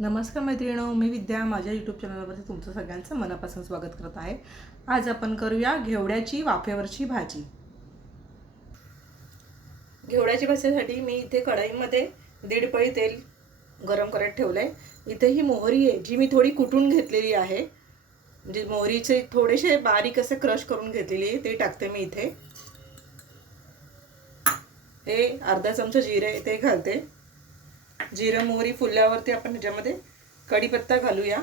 नमस्कार मैत्रिणींनो, मी विद्या माझ्या यूट्यूब चॅनलवरती तुमचं सगळ्यांचं मनापासून स्वागत करत आहे। आज आपण करूया घेवड्याची वाफेवरची भाजी। घेवड्याची भाजीसाठी मी इथे कढईमध्ये 1.5 पळी तेल गरम करत ठेवलंय। इथे ही मोहरी आहे जी मी थोडी कुटून घेतलेली आहे, म्हणजे मोहरीचे थोडेसे बारीक असे क्रश करून घेतलेली आहे, ते टाकते मी इथे। हे अर्धा चमचा जिरे ते घालते। जिरा मोहरी फुलल्यावरती आपण ह्याच्यामध्ये कढीपत्ता घालूया।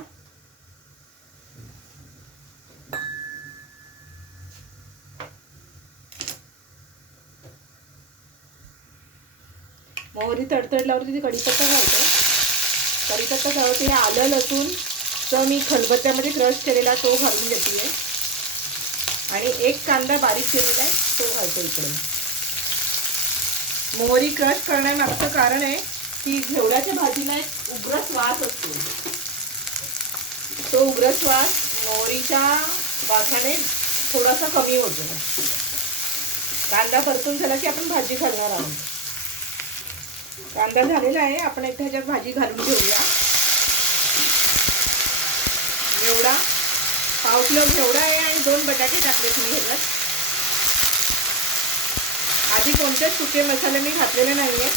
मोहरी तडतडल्यावरती कढीपत्ता घालते। कढीपत्ता घालते, आलं लसूण तर मी खलबत्त्यामध्ये क्रश केलेला तो घालून घेते आणि एक कांदा बारीक केलेला आहे तो घालते इकडे। मोहरी क्रश करण्यामागचं कारण आहे की घेवड्याच्या भाजीला एक उग्र वास असतो, तो उग्र वास मोहरीच्या वासाने थोडासा कमी होतो। कांदा परतून झाला की आपण भाजी घालणार आहोत। कांदा झालेला आहे, आपण एकदा ह्याच्यात भाजी घालून घेऊया। घेवडा पाव किलो घेवडा आहे आणि 2 बटाटे टाकलेत मी ह्याच्यात। आधी कोणतेच सुके मसाले मी घातलेले नाहीये,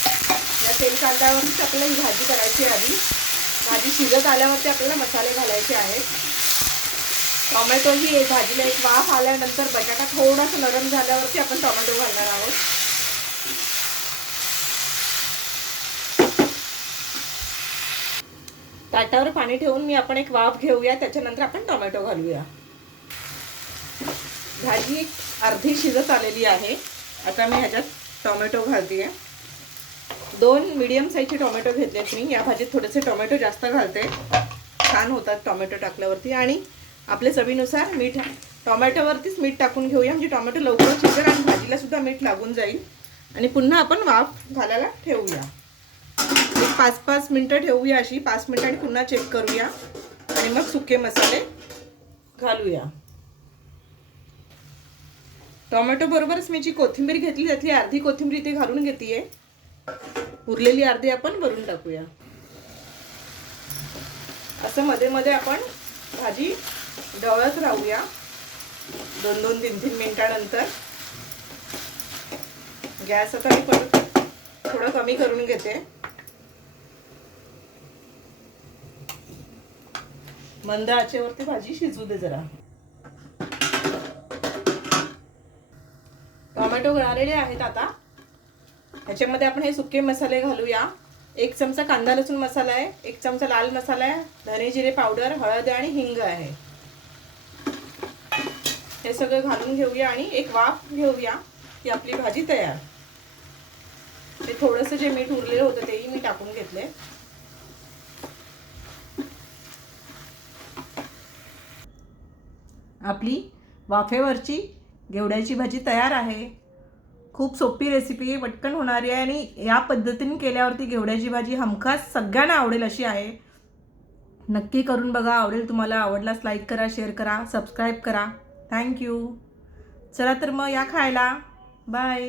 या तेल कांद्यावरच आपल्याला ही भाजी करायची आहे। आधी भाजी शिजत आल्यावरती आपल्याला मसाले घालायचे आहेत। टोमॅटो ही भाजीला एक वाफ आल्यानंतर बटाटा थोडासा नरम झाल्यावरती आपण टोमॅटो घालणार आहोत। ताटावर पाणी ठेवून मी आपण एक वाफ घेऊया, त्याच्यानंतर आपण टोमॅटो घालूया। भाजी अर्धी शिजत आलेली आहे, आता मी ह्याच्यात टोमॅटो घालते। 2 मीडियम साईजचे टोमॅटो घेतलेत मी। या भाजीत थोडेसे टोमॅटो जास्त घालते, छान होतात टोमॅटो टाकल्यावरती। आणि आपल्या चवीनुसार मीठ, टोमॅटोवरतीच मीठ टाकून घेऊया, म्हणजे टोमॅटो लवकर शिजेल आणि भाजीला सुद्धा मीठ लागून जाईल। आणि पुन्हा आपण वाफ घालायला ठेवूया, एक 5-5 मिनिटं ठेवूया अशी। 5 मिनिटांनी पुन्हा चेक करूया आणि मग सुके मसाले घालूया। टोमॅटो बरोबरच मी जी कोथिंबीर घेतली त्यातली अर्धी कोथिंबीर इथे घालून घेतेय, उरलेली अर्धी आपण भरून टाकूया। असं मध्ये मध्ये आपण भाजी ढवळत राहूया 2-2, 3-3 मिनिटांनंतर। गॅस आता मी परत थोडं कमी करून घेते, मंद आचेवरती भाजी शिजू दे जरा। टोमॅटो गळालेले आहेत, आता ह्याच्यामध्ये आपण हे सुके मसाले घालूया। 1 चमचा कांदा लसूण मसाला आहे, 1 चमचा लाल मसाला आहे, धने जिरे पावडर, हळद आणि हिंग आहे। हे सगळं घालून घेऊया आणि एक वाफ घेऊया की आपली भाजी तयार। ते थोडंसं जे मीठ उरलेलं होतं तेही मी टाकून घेतले। आपली वाफेवरची घेवड्याची भाजी तयार आहे। खूप सोपी रेसिपी आहे, पटकन होणारी आहे आणि या पद्धतीने केल्यावरती घेवड्याची भाजी हमखास सगळ्यांना आवडेल अशी आहे। नक्की करून बघा, आवडेल तुम्हाला। आवडल्यास लाईक करा, शेअर करा, सबस्क्राईब करा। थँक्यू। चला तर मग या खायला, बाय।